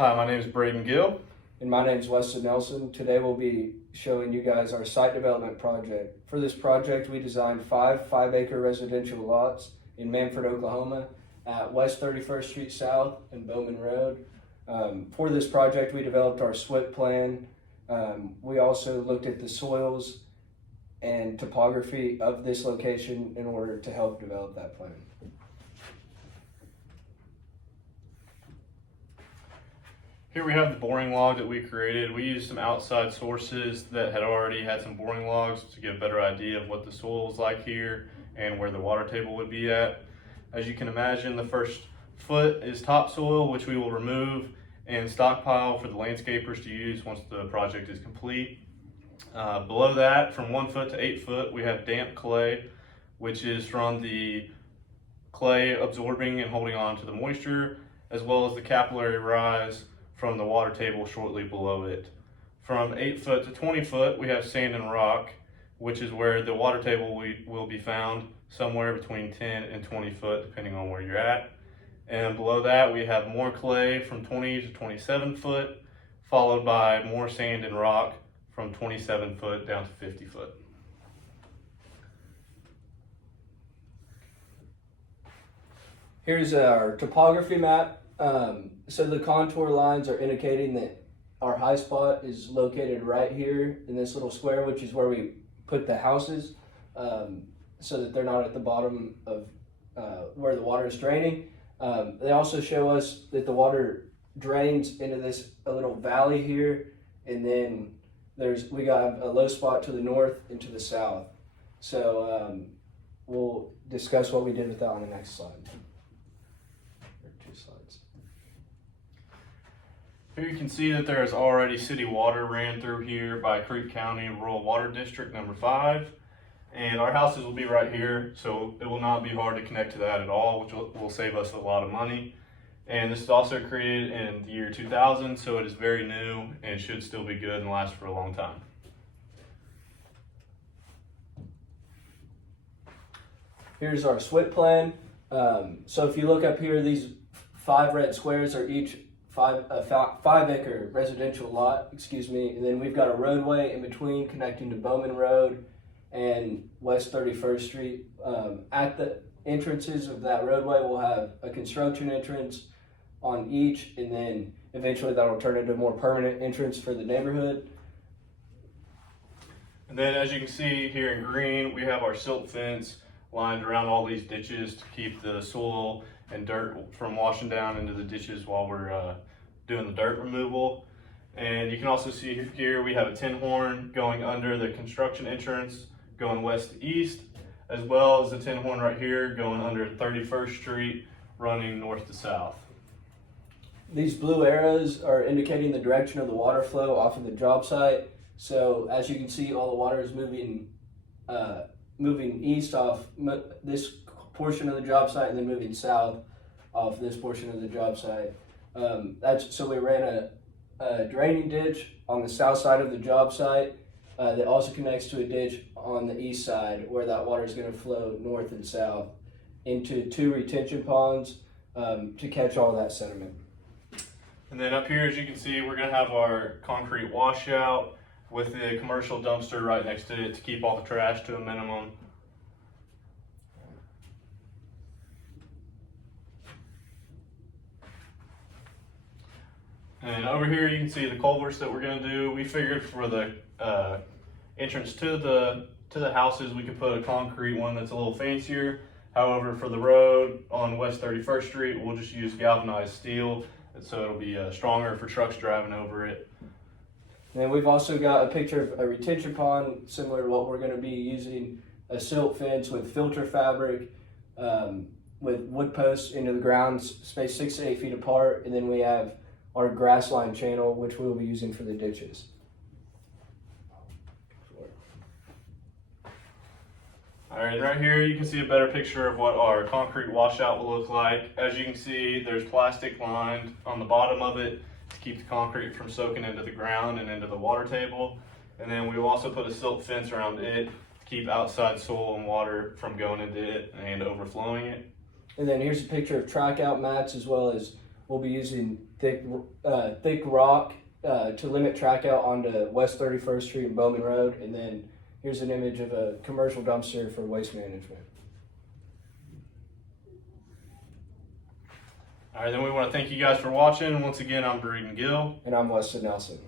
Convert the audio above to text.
Hi, my name is Braden Gill. And my name is Weston Nelson. Today we'll be showing you guys our site development project. For this project, we designed five 5-acre residential lots in Manford, Oklahoma at West 31st Street South and Bowman Road. For this project, we developed our SWIP plan. We also looked at the soils and topography of this location in order to help develop that plan. Here we have the boring log that we created. We used some outside sources that had already had some boring logs to get a better idea of what the soil is like here and where the water table would be at. As you can imagine, the first foot is topsoil, which we will remove and stockpile for the landscapers to use once the project is complete. Below that, from 1 foot to 8 foot, we have damp clay, which is from the clay absorbing and holding on to the moisture, as well as the capillary rise from the water table shortly below it. From 8 foot to 20 foot, we have sand and rock, which is where the water table will be found somewhere between 10 and 20 foot, depending on where you're at. And below that, we have more clay from 20 to 27 foot, followed by more sand and rock from 27 foot down to 50 foot. Here's our topography map. So the contour lines are indicating that our high spot is located right here in this little square, which is where we put the houses, so that they're not at the bottom of where the water is draining. They also show us that the water drains into a little valley here, and then we got a low spot to the north and to the south. So we'll discuss what we did with that on the next slide. Here you can see that there is already city water ran through here by Creek County Rural Water District number 5. And our houses will be right here, so it will not be hard to connect to that at all, which will save us a lot of money. And this is also created in the year 2000, so it is very new and should still be good and last for a long time. Here's our SWIP plan. So if you look up here, these 5 red squares are each 5-acre residential lot, and then we've got a roadway in between connecting to Bowman Road and West 31st Street. At the entrances of that roadway, we'll have a construction entrance on each, and then eventually that will turn into a more permanent entrance for the neighborhood. And then as you can see here in green, we have our silt fence lined around all these ditches to keep the soil and dirt from washing down into the ditches while we're doing the dirt removal. And you can also see here we have a tin horn going under the construction entrance going west to east, as well as a tin horn right here going under 31st Street running north to south. These blue arrows are indicating the direction of the water flow off of the job site. So as you can see, all the water is moving east off this portion of the job site and then moving south off this portion of the job site. So we ran a draining ditch on the south side of the job site that also connects to a ditch on the east side where that water is going to flow north and south into 2 retention ponds to catch all that sediment. And then up here, as you can see, we're going to have our concrete washout with the commercial dumpster right next to it to keep all the trash to a minimum. And over here you can see the culverts that we're going to do. We figured for the entrance to the houses we could put a concrete one that's a little fancier. However, for the road on West 31st Street, we'll just use galvanized steel, so it'll be stronger for trucks driving over it. And we've also got a picture of a retention pond similar to what we're going to be using, a silt fence with filter fabric with wood posts into the ground, spaced 6 to 8 feet apart, and then we have our grass line channel, which we will be using for the ditches. All right, and right here you can see a better picture of what our concrete washout will look like. As you can see, there's plastic lined on the bottom of it to keep the concrete from soaking into the ground and into the water table. And then we will also put a silt fence around it to keep outside soil and water from going into it and overflowing it. And then here's a picture of track out mats as well as we'll be using thick rock to limit track out onto West 31st Street and Bowman Road. And then here's an image of a commercial dumpster for waste management. All right, then we want to thank you guys for watching. Once again, I'm Breeden Gill. And I'm Weston Nelson.